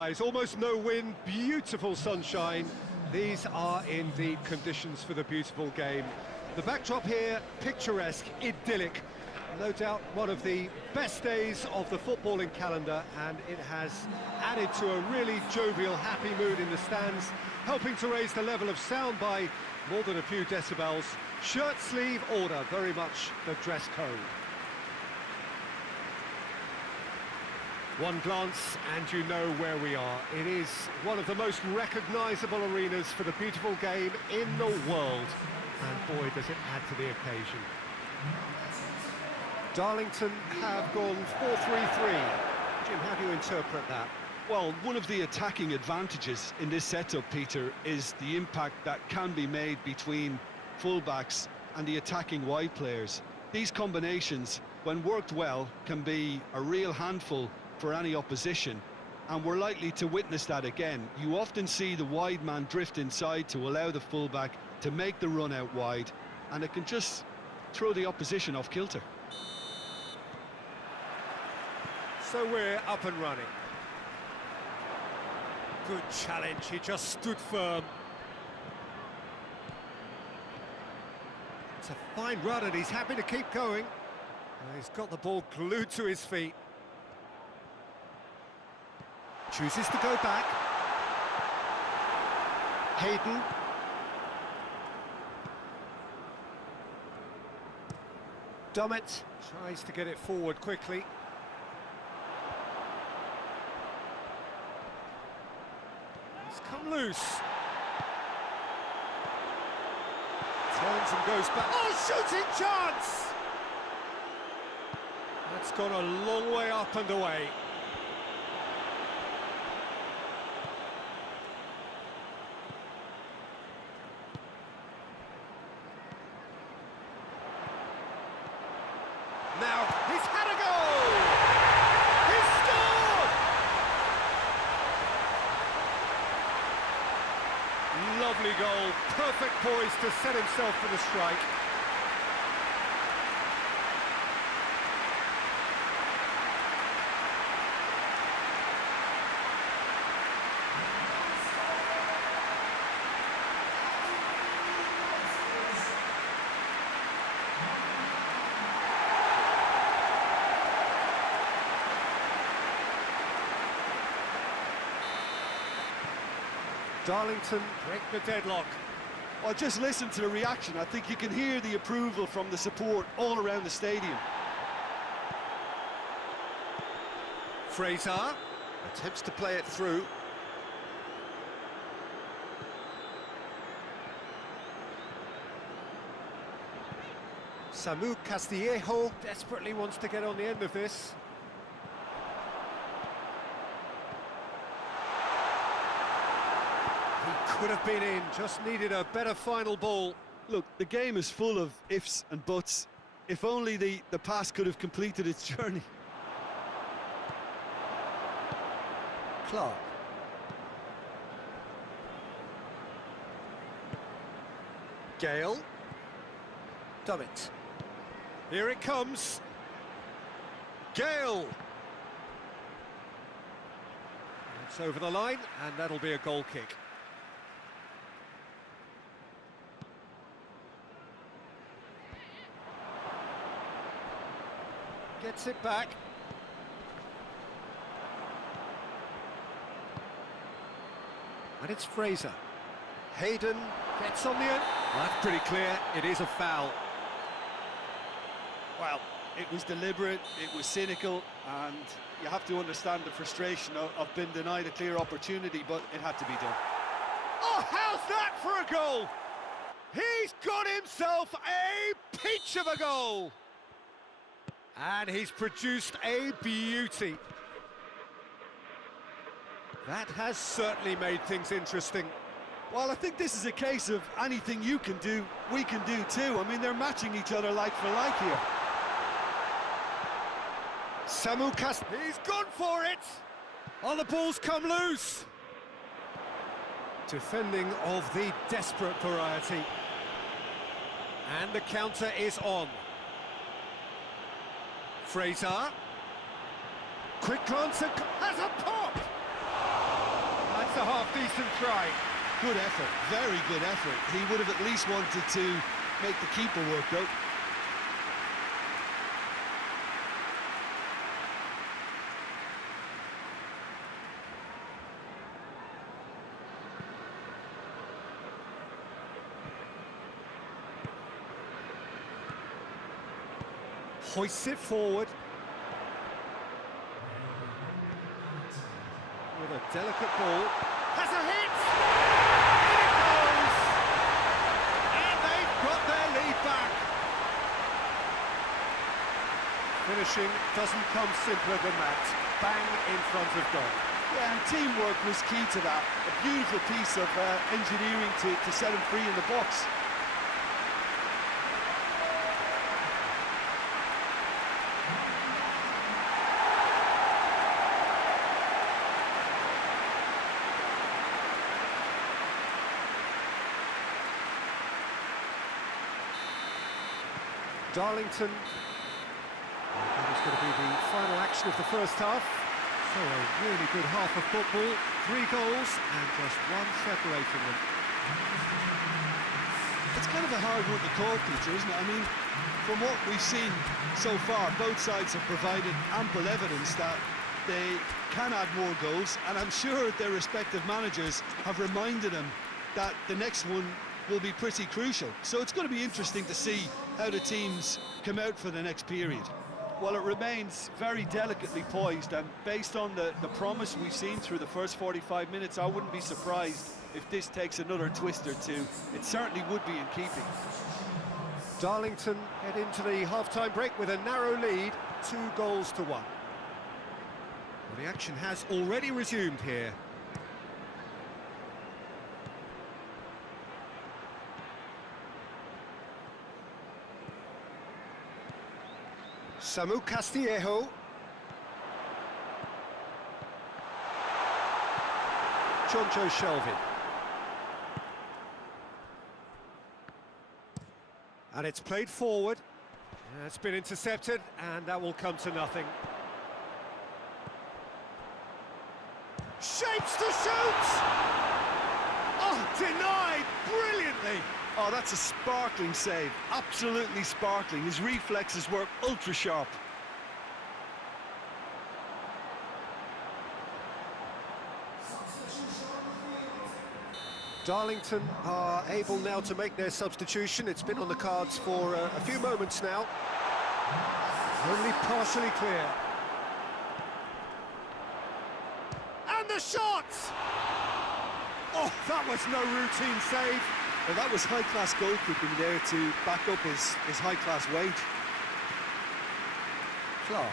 Almost no wind, beautiful sunshine. These are indeed conditions for the beautiful game. The backdrop here, picturesque, idyllic. No doubt one of the best days of the footballing calendar, and it has added to a really jovial, happy mood in the stands, helping to raise the level of sound by more than a few decibels. Shirt sleeve order, very much the dress code. One glance and you know where we are. It is one of the most recognisable arenas for the beautiful game in the world. And boy, does it add to the occasion. Darlington have gone 4-3-3. Jim, how do you interpret that? Well, one of the attacking advantages in this setup, Peter, is the impact that can be made between fullbacks and the attacking wide players. These combinations, when worked well, can be a real handful for any opposition, and we're likely to witness that again. You often see the wide man drift inside to allow the fullback to make the run out wide, and it can just throw the opposition off kilter. So we're up and running. Good challenge, he just stood firm. It's a fine run and he's happy to keep going. He's got the ball glued to his feet. Chooses to go back. Hayden. Dummett tries to get it forward quickly. It's come loose. Turns and goes back. Oh, shooting chance! That's gone a long way up and away. Now, he's had a goal! He's scored! Lovely goal, perfect poise to set himself for the strike. Darlington break the deadlock. Well, just listen to the reaction. I think you can hear the approval from the support all around the stadium. Fraser attempts to play it through. Samu Castillejo desperately wants to get on the end of this. Could have been in, just needed a better final ball. Look, the game is full of ifs and buts. If only the pass could have completed its journey. Clark. Gale. Dummett. Here it comes. Gale. It's over the line, and that'll be a goal kick. Gets it back. And it's Fraser. Hayden gets on the end. That's pretty clear, it is a foul. Well, it was deliberate, it was cynical, and you have to understand the frustration of being denied a clear opportunity, but it had to be done. Oh, how's that for a goal? He's got himself a peach of a goal! And he's produced a beauty. That has certainly made things interesting. Well, I think this is a case of anything you can do, we can do too. I mean, they're matching each other like for like here. Samu Cast, he's gone for it! Oh, the ball's come loose! Defending of the desperate variety. And the counter is on. Fraser. Quick glance, has a pop! a half-decent try. Good effort, very good effort. He would have at least wanted to make the keeper work, though. Hoists it forward. With a delicate ball. Has a hit! In it goes! And they've got their lead back. Finishing doesn't come simpler than that. Bang in front of goal. Yeah, and teamwork was key to that. A beautiful piece of engineering to set him free in the box. Darlington. That is going to be the final action of the first half. So a really good half of football. 3 goals and just one separating them. It's kind of a hard one to call, Peter, isn't it? I mean, from what we've seen so far, both sides have provided ample evidence that they can add more goals, and I'm sure their respective managers have reminded them that the next one will be pretty crucial. So it's going to be interesting to see how the teams come out for the next period. Well, it remains very delicately poised, and based on the promise we've seen through the first 45 minutes, I wouldn't be surprised if this takes another twist or two. It certainly would be in keeping. Darlington head into the half-time break with a narrow lead, 2 goals to 1. Well, the action has already resumed here. Samu Castillejo. Jonjo Shelvey. And it's played forward. It's been intercepted, and that will come to nothing. Shapes to shoot! Oh, denied brilliantly! Oh, that's a sparkling save, absolutely sparkling. His reflexes work ultra sharp. Darlington are able now to make their substitution. It's been on the cards for a few moments now. Only partially clear. And the shot! Oh, that was no routine save. Well, that was high-class goalkeeping there to back up his high-class wage. Clark.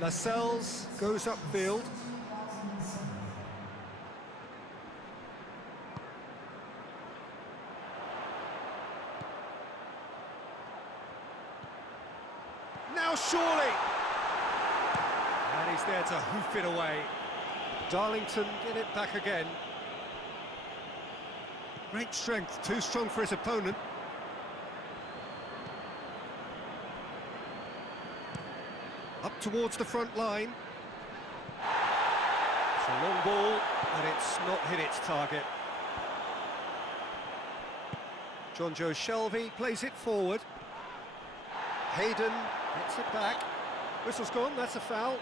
Lascelles goes upfield. Now surely! And he's there to hoof it away. Darlington get it back again. Great strength, too strong for his opponent. Up towards the front line. It's a long ball, and it's not hit its target. Jonjo Shelvey plays it forward. Hayden gets it back. Whistle's gone, that's a foul.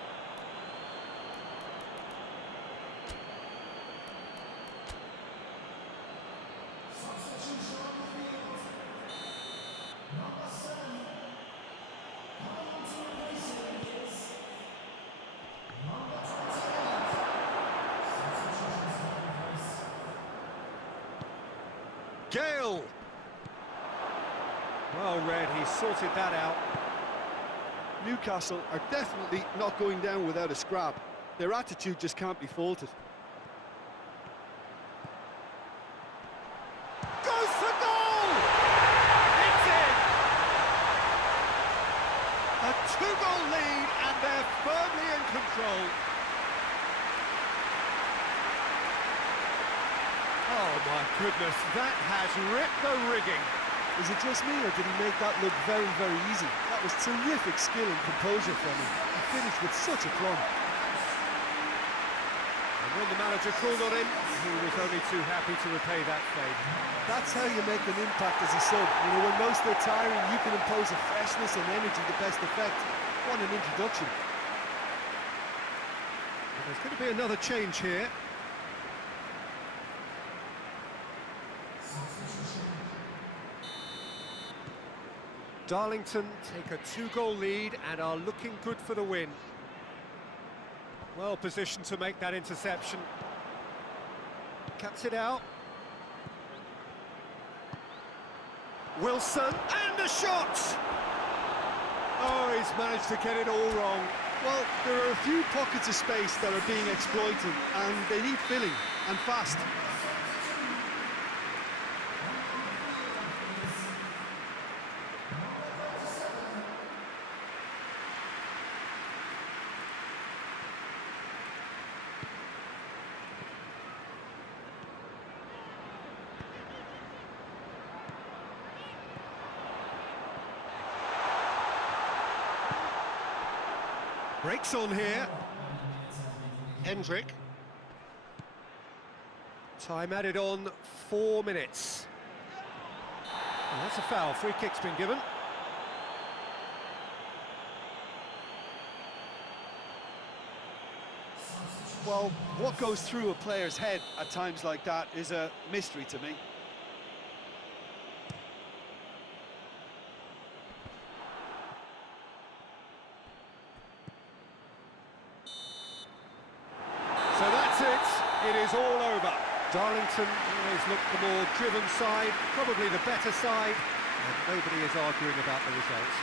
Gale! Well read, he sorted that out. Newcastle are definitely not going down without a scrap. Their attitude just can't be faulted. Goes for goal! It's in! A 2-goal lead, and they're firmly in control. Oh my goodness, that has ripped the rigging. Is it just me, or did he make that look very, very easy? That was terrific skill and composure from him. He finished with such aplomb. when the manager called on him, he was only too happy to repay that favour. That's how you make an impact as a sub. You know, when most are tiring, you can impose a freshness and energy the best effect. What an introduction. And there's going to be another change here. Darlington take a 2-goal lead and are looking good for the win. Well positioned to make that interception. Cuts it out. Wilson, and the shot! Oh, he's managed to get it all wrong. Well, there are a few pockets of space that are being exploited, and they need filling, and fast. Breaks on here. Hendrick. Time added on 4 minutes. And that's a foul. Free kick's been given. Well, what goes through a player's head at times like that is a mystery to me. So that's it. It is all over. Darlington always looked the more driven side, probably the better side, and nobody is arguing about the results.